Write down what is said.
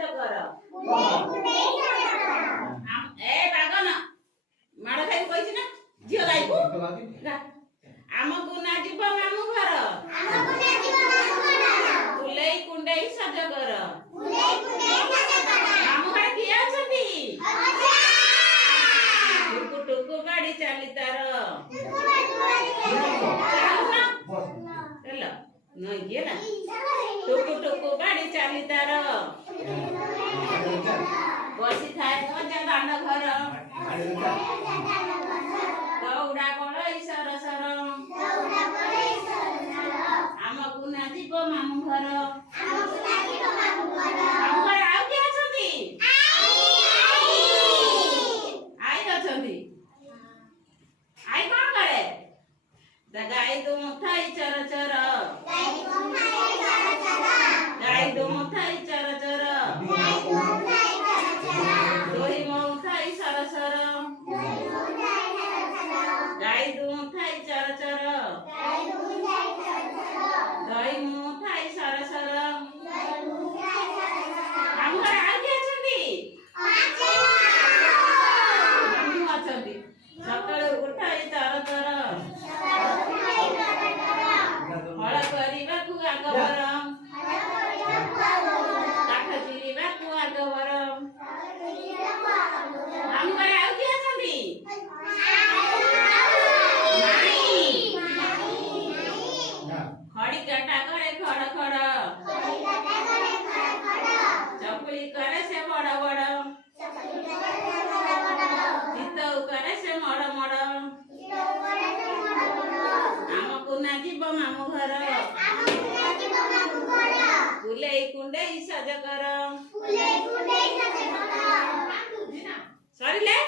ସଜ କର ଏ ବାଗନ ମାଡ଼ ଖାଇ କହିଛି ନା ଝିଅ ଗାଇବୁ ଆମକୁ ନା ଯିବ ମାମୁଁ ଘର କୁଲେଇ କୁଣ୍ଡେଇ ସଜ କର ମାମୁଁ ଘରେ କିଏ ଅଛନ୍ତି ଟୁକୁ ଟୁକୁ ଗାଡ଼ି ଚାଲି ତାର ଚାଲ ନଈ ହେଲା ଟୁକୁ ଟୁକୁ ଗାଡ଼ି ଚାଲି ତାର ବସିଥାଏ ଅଜା ଦାଣ୍ଡ ଘର ଦଉଡ଼ା ପଳେଇ ସର ସର ଆମକୁ ନା ଯିବ ମାମୁଁ ଘର ମାମୁଁ ଘରେ ଆଉ କିଏ ଅଛନ୍ତି ଆଈ ଅଛନ୍ତି ଆଈ କଣ କରେ ଗାଈ ଦୁମୁଥାଇ ଚର ଚର ଗାଈ ଦୁମୁଥାଇ ଚର ଚର ଦହି ମଉଥାଇ ସର ସର ଗାଈ ଦୁମୁଥାଇ ଚର ଚର ଦହି ମୁଥାଇ ସର ସର ମାମୁଁ ଘରେ ଆଉ କିଏ ଅଛନ୍ତି ମାମୁଁ ଅଛନ୍ତି ସକାଳୁ ଉଠାଇ ତର ତର ହଳ କରିବାକୁ ଆଗବର କାଠ ଚିରିବାକୁ ଆଗବର ମାମୁଁ ଘରେ ଆଉ କିଏ ଅଛନ୍ତି ଖଡ଼ି କାଟା କରେ ଖଡ଼ ଖଡ଼ ଚକୁଳି କରେ ସେ ବଡ଼ ବଡ଼ ଚିତଉ କରେ ସେ ମଡ଼ ମଡ଼ ଆମକୁ ନା ଯିବ ମାମୁଁ ଘର କୁଲେଇ କୁଣ୍ଡେଇ ସଜ କର ସରିଲେ